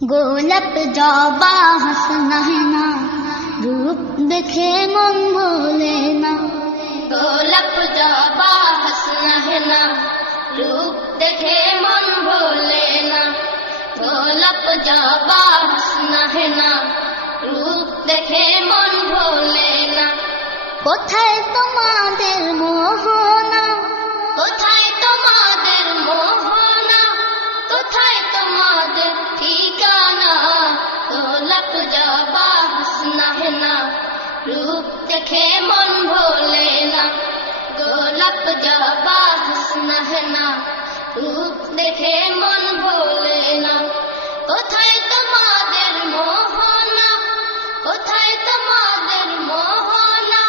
গোলাপ জবা হাসনা है ना रूप देखे मन भोले ना। গোলাপ জবা হাসনা है ना रूप देखे मन भोले ना। গোলাপ জবা হাসনা है ना रूप देखे मन भोले ना। কোথায় তোমাদের মোহনা, কোথায় তোমাদের মোহনা, কোথায় তোমাদের ঠিকানা। গোলাপ জবা হাসনা है ना रूप देखे मन भोले ना। গোলাপ জবা হাসনা है ना रूप देखे मन भोले ना। কোথায় তোমাদের মোহনা, কোথায় তোমাদের মোহনা,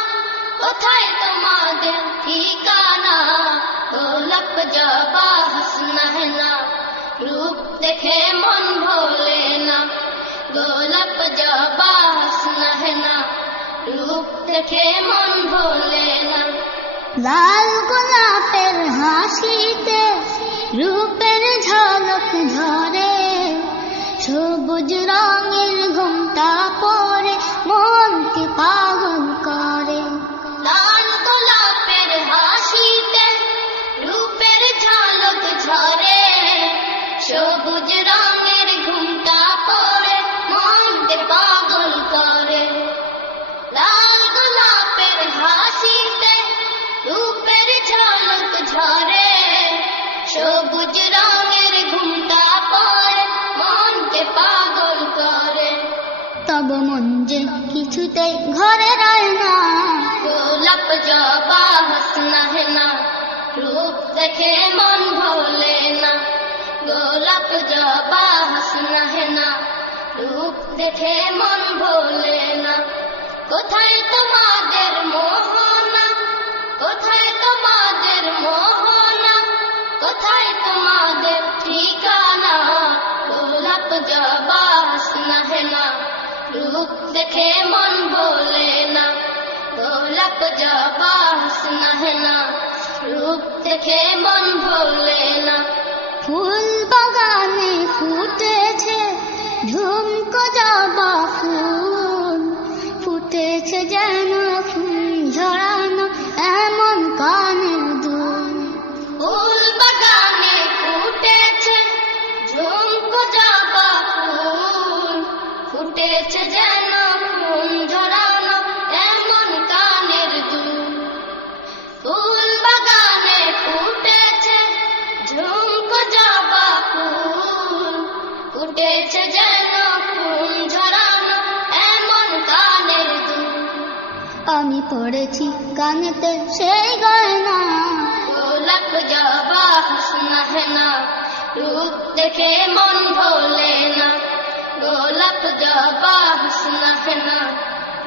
কোথায় তোমাদের ঠিকানা। গোলাপ জবা হাসনা है ना रूप देखे मन भोले ना। গোলাপ জবা হাসনা है ना रूप देखे मन भोले ना। লাল গোলাপের হাসিতে রূপের ঝলক ঝরে, সবুজ রঙের ঘুমটা পরে মনকে পাগল করে। লাল গোলাপের হাসিতে রূপের ঝলক ঝরে, সবুজ রঙের ঘুমটা পরে মনকে পাগল করে। লাল গোলাপের হাসিতে রূপের ঝলক ঝরে, সবুজ রঙের ঘুমটা পরে মনকে পাগল করে। তব মন যে কিছুতেই ঘরে রয় না। গোলাপ জবা হাসনা है ना रूप देखे मन भोले ना। গোলাপ জবা হাসনা है ना रूप देखे मन भोले ना। কোথায় তোমাদের মোহনা, কোথায় তোমাদের মোহনা, কোথায় তোমাদের ঠিকানা। গোলাপ জবা হাসনা है ना रूप देखे मन भोले ना। গোলাপ জবা হাসনা है ना रूप देखे मन भोले ना। ফুল বাগানে ফুটেছে ঝুমকো জবা ফুল, ফুটেছে যেন ফুল ঝরানো এমন কানের দুল। ফুল বাগানে ফুটেছে ঝুমকো জবা ফুল, ফুটেছে যেন ফুল ঝরানো এমন কানের দুল। ফুল বাগানে ফুটেছে ঝুমকো জবা ফুল, ফুটেছে যেন ফুল ঝরানো এমন কানের দুল। আমি পড়েছি কানেতে সেই গয়না। গোলাপ জবা হাসনা है ना रूप देखे मन भोले ना। গোলাপ জবা হাসনা है ना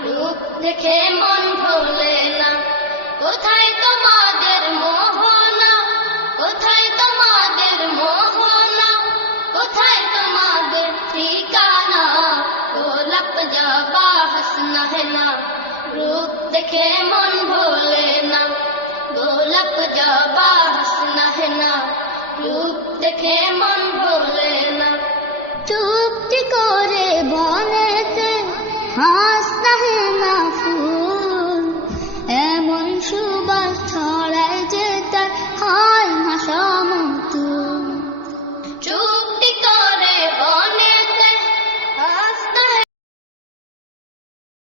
रूप देखे मन भोले ना। কোথায় তোমাদের মোহনা, কোথায় তোমাদের মোহনা, কোথায় তোমাদের ঠিকানা। গোলাপ জবা হাসনা है ना रूप देखे मन भोले ना। গোলাপ জবা হাসনা है ना रूप देखे मन भोले ना। চুপটি করে বনেতে